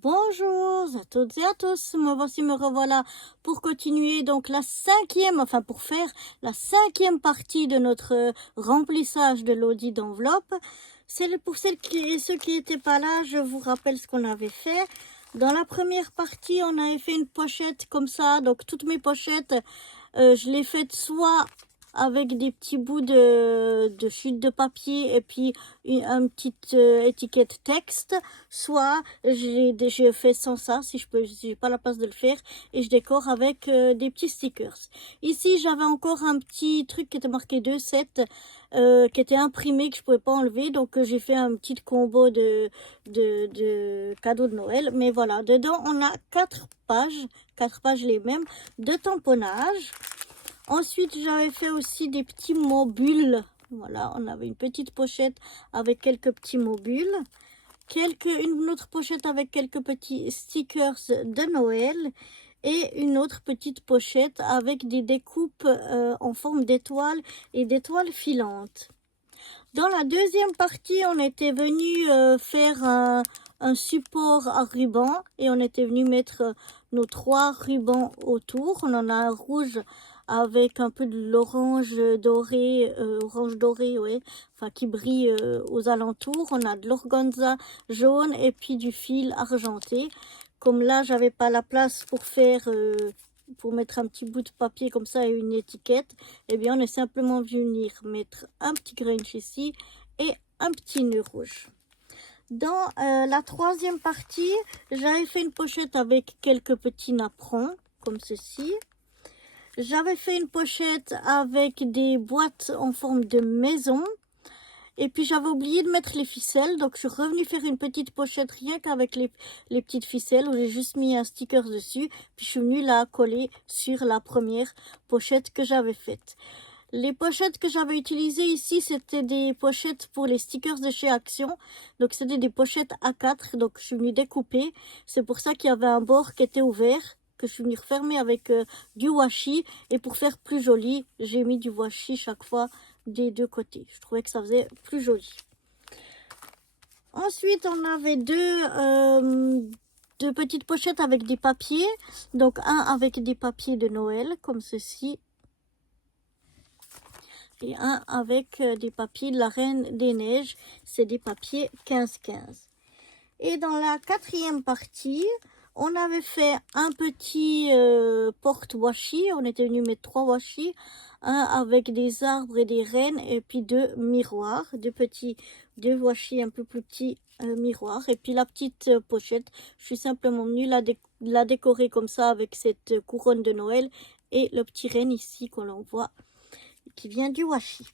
Bonjour à toutes et à tous, me revoilà pour continuer donc pour faire la cinquième partie de notre remplissage de l'audit d'enveloppe. Pour ceux qui n'étaient pas là, je vous rappelle ce qu'on avait fait. Dans la première partie, on avait fait une pochette comme ça, donc toutes mes pochettes, je les faites soit avec des petits bouts de chute de papier et puis une petite étiquette texte, soit je fais sans ça, si j'ai pas la place de le faire, et je décore avec des petits stickers. Ici, j'avais encore un petit truc qui était marqué 2,7, qui était imprimé, que je pouvais pas enlever, donc j'ai fait un petit combo de cadeaux de Noël. Mais voilà, dedans, on a 4 pages les mêmes, de tamponnage. Ensuite, j'avais fait aussi des petits mobiles. Voilà, on avait une petite pochette avec quelques petits mobiles. Une autre pochette avec quelques petits stickers de Noël. Et une autre petite pochette avec des découpes en forme d'étoiles et d'étoiles filantes. Dans la deuxième partie, on était venu faire un support à ruban. Et on était venu mettre nos 3 rubans autour. On en a un rouge avec un peu de l'orange doré, ouais, enfin qui brille aux alentours. On a de l'organza jaune et puis du fil argenté. Comme là, j'avais pas la place pour mettre un petit bout de papier comme ça et une étiquette, eh bien, on est simplement venir mettre un petit Grinch ici et un petit nœud rouge. Dans la troisième partie, j'avais fait une pochette avec quelques petits napperons, comme ceci. J'avais fait une pochette avec des boîtes en forme de maison. Et puis j'avais oublié de mettre les ficelles, donc je suis revenue faire une petite pochette rien qu'avec les petites ficelles où j'ai juste mis un sticker dessus. Puis je suis venue la coller sur la première pochette que j'avais faite. Les pochettes que j'avais utilisées ici, c'était des pochettes pour les stickers de chez Action. Donc c'était des pochettes A4, donc je suis venue découper. C'est pour ça qu'il y avait un bord qui était ouvert, que je suis venue refermer avec du washi. Et pour faire plus joli, j'ai mis du washi chaque fois des deux côtés. Je trouvais que ça faisait plus joli. Ensuite, on avait deux petites pochettes avec des papiers. Donc un avec des papiers de Noël, comme ceci. Et un avec des papiers de la Reine des Neiges. C'est des papiers 15-15. Et dans la quatrième partie, on avait fait un petit porte-washi. On était venu mettre 3 washi. Un avec des arbres et des rennes. Et puis 2 miroirs. Deux washi un peu plus petits miroirs. Et puis la petite pochette. Je suis simplement venue la décorer comme ça avec cette couronne de Noël. Et le petit renne ici qu'on voit qui vient du washi.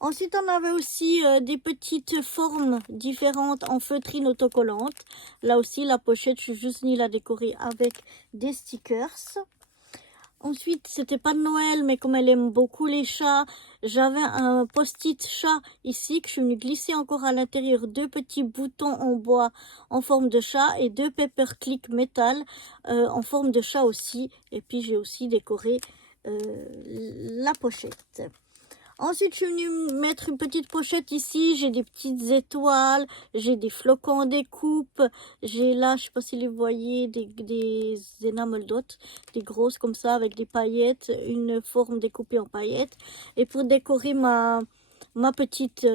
Ensuite, on avait aussi des petites formes différentes en feutrine autocollante. Là aussi, la pochette, je suis juste venue la décorer avec des stickers. Ensuite, c'était pas de Noël, mais comme elle aime beaucoup les chats, j'avais un post-it chat ici que je suis venue glisser encore à l'intérieur 2 petits boutons en bois en forme de chat et 2 paperclips métal en forme de chat aussi. Et puis, j'ai aussi décoré la pochette. Ensuite, je suis venue mettre une petite pochette ici. J'ai des petites étoiles, j'ai des flocons en découpe. J'ai là, je sais pas si vous voyez, des enamel dots, des grosses comme ça avec des paillettes, une forme découpée en paillettes. Et pour décorer ma petite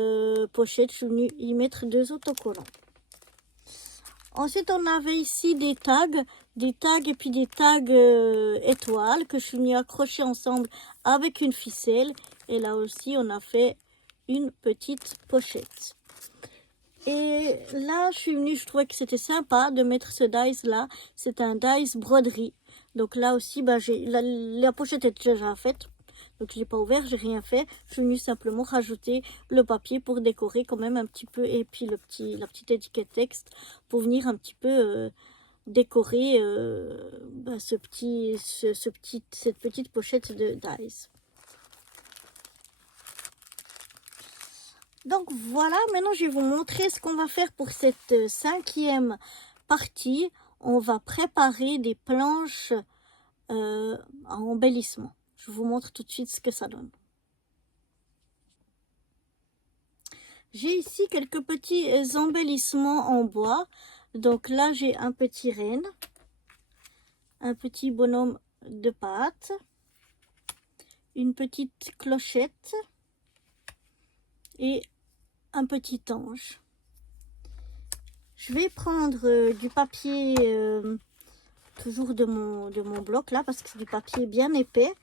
pochette, je suis venue y mettre 2 autocollants. Ensuite, on avait ici des tags et puis des tags étoiles que je suis venue accrocher ensemble avec une ficelle. Et là aussi, on a fait une petite pochette. Et là, je trouvais que c'était sympa de mettre ce dice là. C'est un dice broderie. Donc là aussi, la pochette est déjà faite. Donc je l'ai pas ouvert, j'ai rien fait. Je suis venue simplement rajouter le papier pour décorer quand même un petit peu. Et puis la petite étiquette texte pour venir un petit peu décorer cette petite pochette de dice. Donc voilà, maintenant je vais vous montrer ce qu'on va faire pour cette cinquième partie. On va préparer des planches à embellissement. Je vous montre tout de suite ce que ça donne. J'ai ici quelques petits embellissements en bois. Donc là, j'ai un petit renne, un petit bonhomme de pâte, une petite clochette et un petit ange. Je vais prendre du papier, toujours de mon bloc là, parce que c'est du papier bien épais.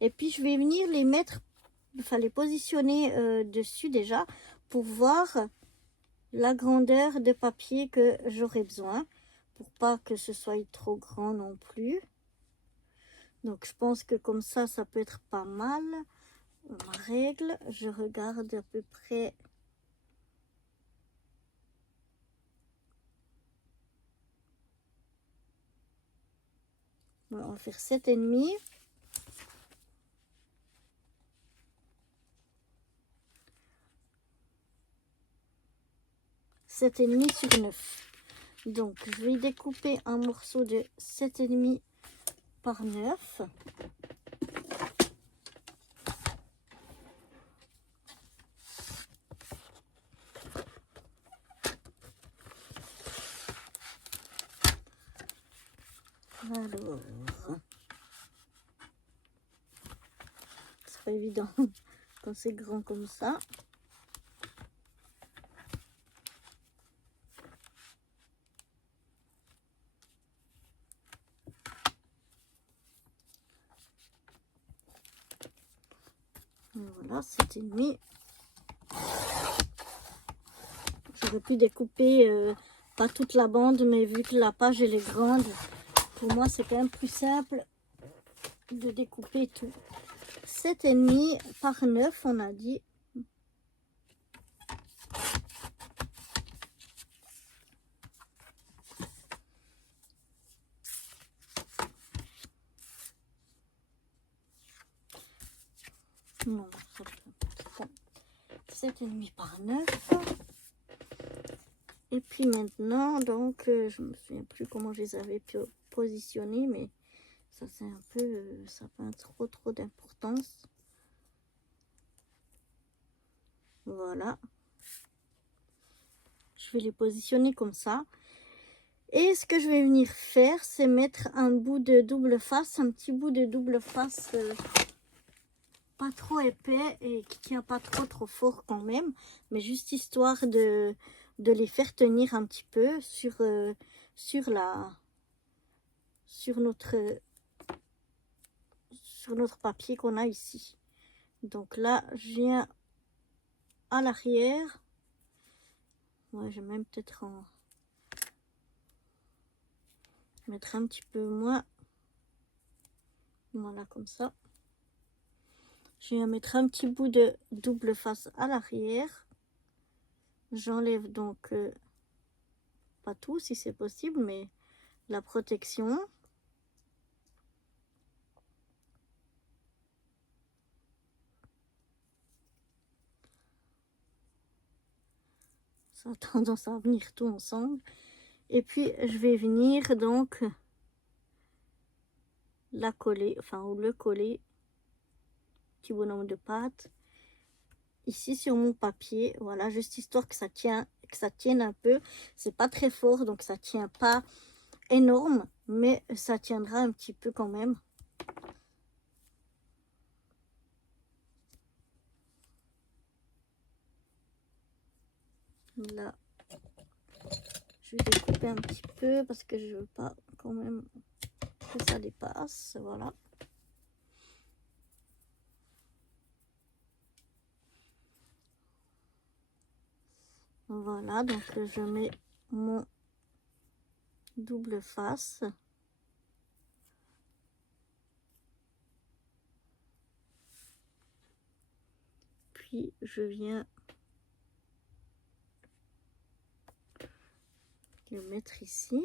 Et puis je vais venir les mettre, enfin les positionner dessus déjà, pour voir la grandeur de papier que j'aurai besoin, pour pas que ce soit trop grand non plus. Donc je pense que comme ça peut être pas mal. Ma règle, je regarde à peu près. On va faire 7,5. Sept et demi sur 9. Donc je vais découper un morceau de 7,5 par 9. Alors, c'est pas évident quand c'est grand comme ça. Voilà, 7,5. J'aurais pu découper pas toute la bande, mais vu que la page elle est grande, pour moi c'est quand même plus simple de découper tout. 7,5 par 9, on a dit. Non, ça peut. 7,5 par 9. Et puis maintenant, donc, je me souviens plus comment je les avais positionnés, mais ça c'est un peu, ça prend trop d'importance. Voilà. Je vais les positionner comme ça. Et ce que je vais venir faire, c'est mettre un bout de double face, un petit bout de double face pas trop épais et qui tient pas trop fort quand même, mais juste histoire de les faire tenir un petit peu sur notre papier qu'on a ici. Donc là, je viens à l'arrière. Ouais, je vais même peut-être mettre un petit peu moins. Voilà, comme ça. Je viens mettre un petit bout de double face à l'arrière. J'enlève donc pas tout si c'est possible, mais la protection. Ça a tendance à venir tout ensemble. Et puis je vais venir donc la coller, enfin ou le coller, petit bonhomme de pâte, ici sur mon papier. Voilà, juste histoire que ça tienne un peu. C'est pas très fort, donc ça tient pas énorme, mais ça tiendra un petit peu quand même. Là, je vais découper un petit peu parce que je veux pas quand même que ça dépasse. Voilà. Voilà, donc je mets mon double face. Puis je viens le mettre ici.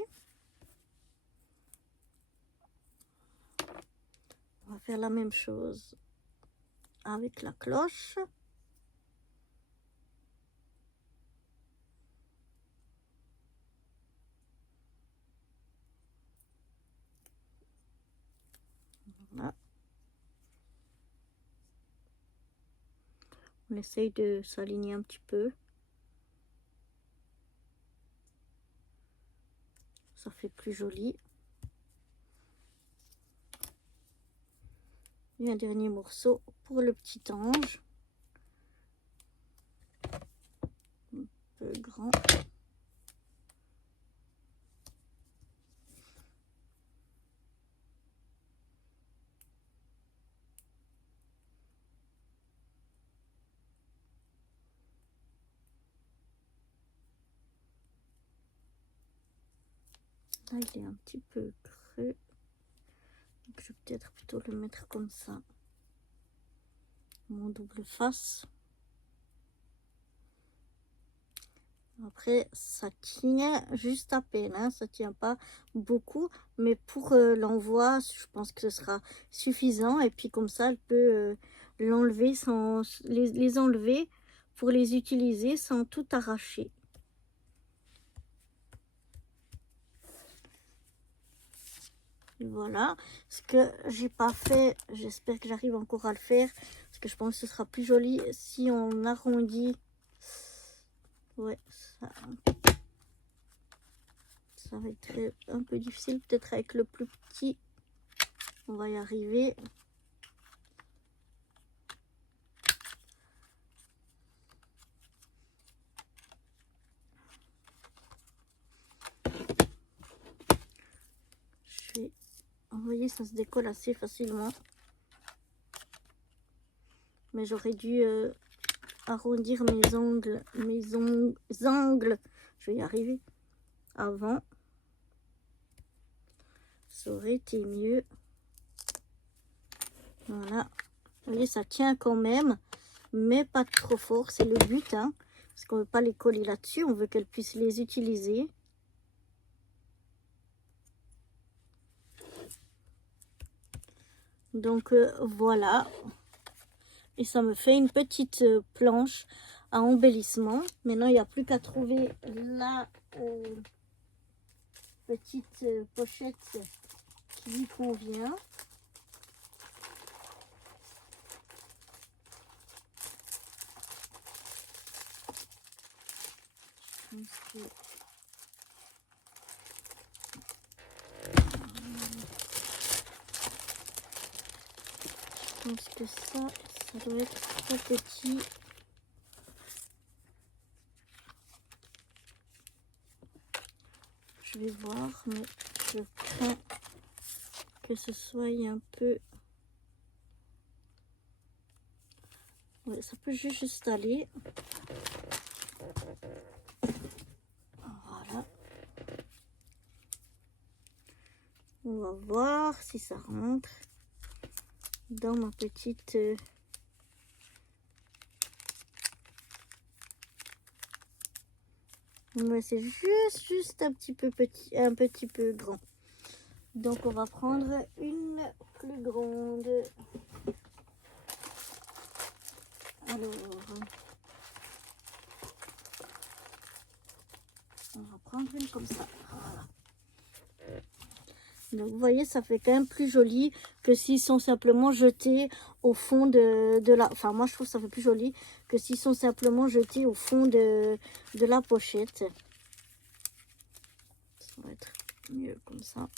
On va faire la même chose avec la cloche. Voilà. On essaye de s'aligner un petit peu. Ça fait plus joli. Et un dernier morceau pour le petit ange. Un peu grand. Là, il est un petit peu creux. Donc, je vais peut-être plutôt le mettre comme ça. Mon double face. Après, ça tient juste à peine, hein, ça tient pas beaucoup, mais pour l'envoi, je pense que ce sera suffisant. Et puis comme ça, elle peut l'enlever sans les enlever pour les utiliser sans tout arracher. Et voilà, ce que j'ai pas fait, j'espère que j'arrive encore à le faire, parce que je pense que ce sera plus joli si on arrondit. Ouais, ça va être un peu difficile, peut-être avec le plus petit, on va y arriver. Vous voyez, ça se décolle assez facilement. Mais j'aurais dû arrondir mes ongles, angles. Je vais y arriver. Avant. Ça aurait été mieux. Voilà. Vous voyez, ça tient quand même, mais pas trop fort. C'est le but, hein. Parce qu'on ne veut pas les coller là-dessus. On veut qu'elles puissent les utiliser. Donc voilà. Et ça me fait une petite planche à embellissement. Maintenant, il n'y a plus qu'à trouver la petite pochette qui lui convient. Je pense que ça doit être trop petit. Je vais voir, mais je crains que ce soit un peu... Ouais, ça peut juste aller. Voilà. On va voir si ça rentre dans ma petite... Ouais, c'est juste un petit peu petit, un petit peu grand. Donc on va prendre une plus grande. Alors, on va prendre une comme ça. Voilà. Donc vous voyez, ça fait quand même plus joli que s'ils sont simplement jetés au fond de la... Enfin, moi je trouve que ça fait plus joli que s'ils sont simplement jetés au fond de la pochette. Ça va être mieux comme ça.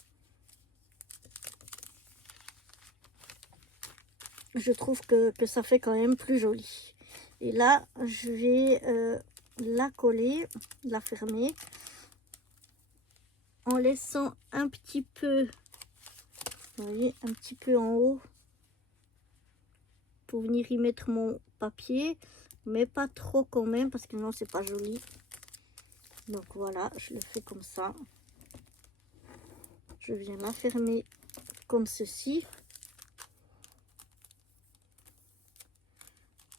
Je trouve que ça fait quand même plus joli. Et là, je vais la coller, la fermer, en laissant un petit peu, vous voyez, un petit peu en haut, pour venir y mettre mon papier, mais pas trop quand même, parce que non, c'est pas joli. Donc voilà, je le fais comme ça. Je viens la fermer comme ceci.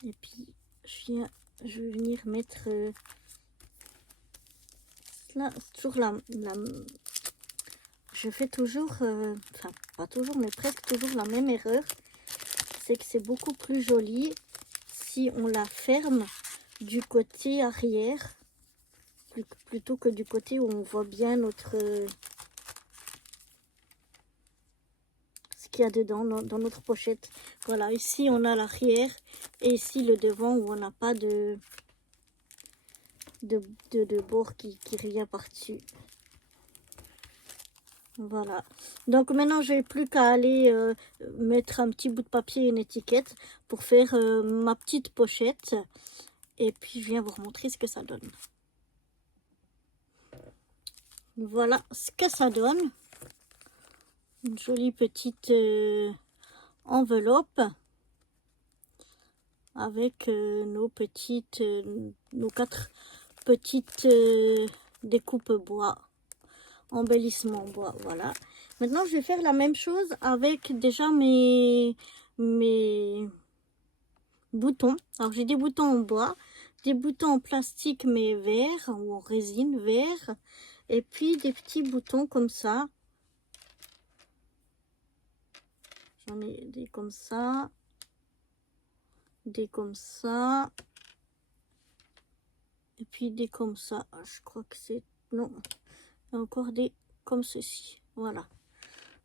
Et puis, je vais venir mettre... là, toujours je fais toujours, enfin pas toujours, mais presque toujours la même erreur. C'est que c'est beaucoup plus joli si on la ferme du côté arrière, plutôt que du côté où on voit bien notre... ce qu'il y a dedans, dans notre pochette. Voilà, ici on a l'arrière et ici le devant où on n'a pas de bord qui revient par-dessus. Voilà. Donc maintenant, je n'ai plus qu'à aller mettre un petit bout de papier et une étiquette pour faire ma petite pochette. Et puis, je viens vous montrer ce que ça donne. Voilà ce que ça donne. Une jolie petite enveloppe avec nos 4 petites découpes bois, embellissement bois, voilà. Maintenant, je vais faire la même chose avec déjà mes boutons. Alors, j'ai des boutons en bois, des boutons en plastique mais verts ou en résine vert, et puis des petits boutons comme ça. J'en ai des comme ça, des comme ça, et puis des comme ça. Je crois que c'est... non, il y a encore des comme ceci. Voilà.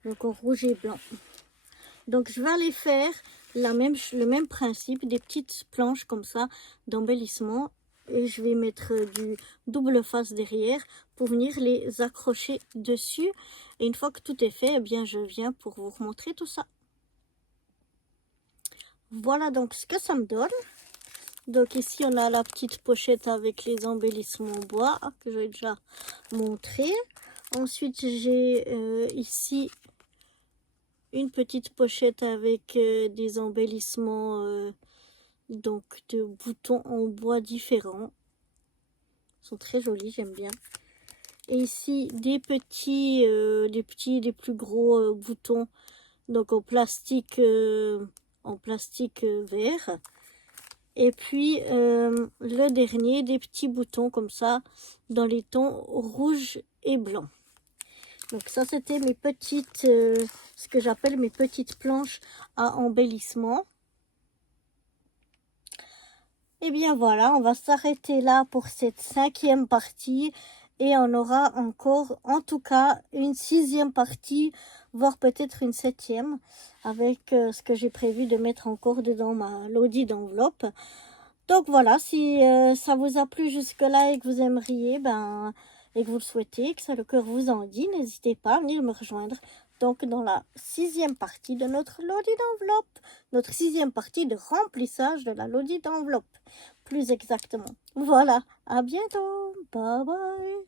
Donc en rouge et blanc. Donc je vais aller faire le même principe, des petites planches comme ça d'embellissement. Et je vais mettre du double face derrière pour venir les accrocher dessus. Et une fois que tout est fait, eh bien je viens pour vous montrer tout ça. Voilà donc ce que ça me donne. Donc ici on a la petite pochette avec les embellissements bois que j'ai déjà montré. Ensuite j'ai ici une petite pochette avec des embellissements donc de boutons en bois différents. Ils sont très jolis, j'aime bien. Et ici des plus gros boutons donc en plastique vert. Et puis le dernier, des petits boutons comme ça dans les tons rouge et blanc. Donc ça c'était mes petites, ce que j'appelle mes petites planches à embellissement. Et bien voilà, on va s'arrêter là pour cette 5e partie. Et on aura encore, en tout cas, une 6e partie, voire peut-être une 7e, avec ce que j'ai prévu de mettre encore dedans ma lodi d'enveloppe. Donc voilà, si ça vous a plu jusque-là et que vous aimeriez, et que vous le souhaitez, que ça le cœur vous en dit, n'hésitez pas à venir me rejoindre. Donc dans la 6e partie de notre lodi d'enveloppe, notre 6e partie de remplissage de la lodi d'enveloppe, plus exactement. Voilà, à bientôt, bye bye.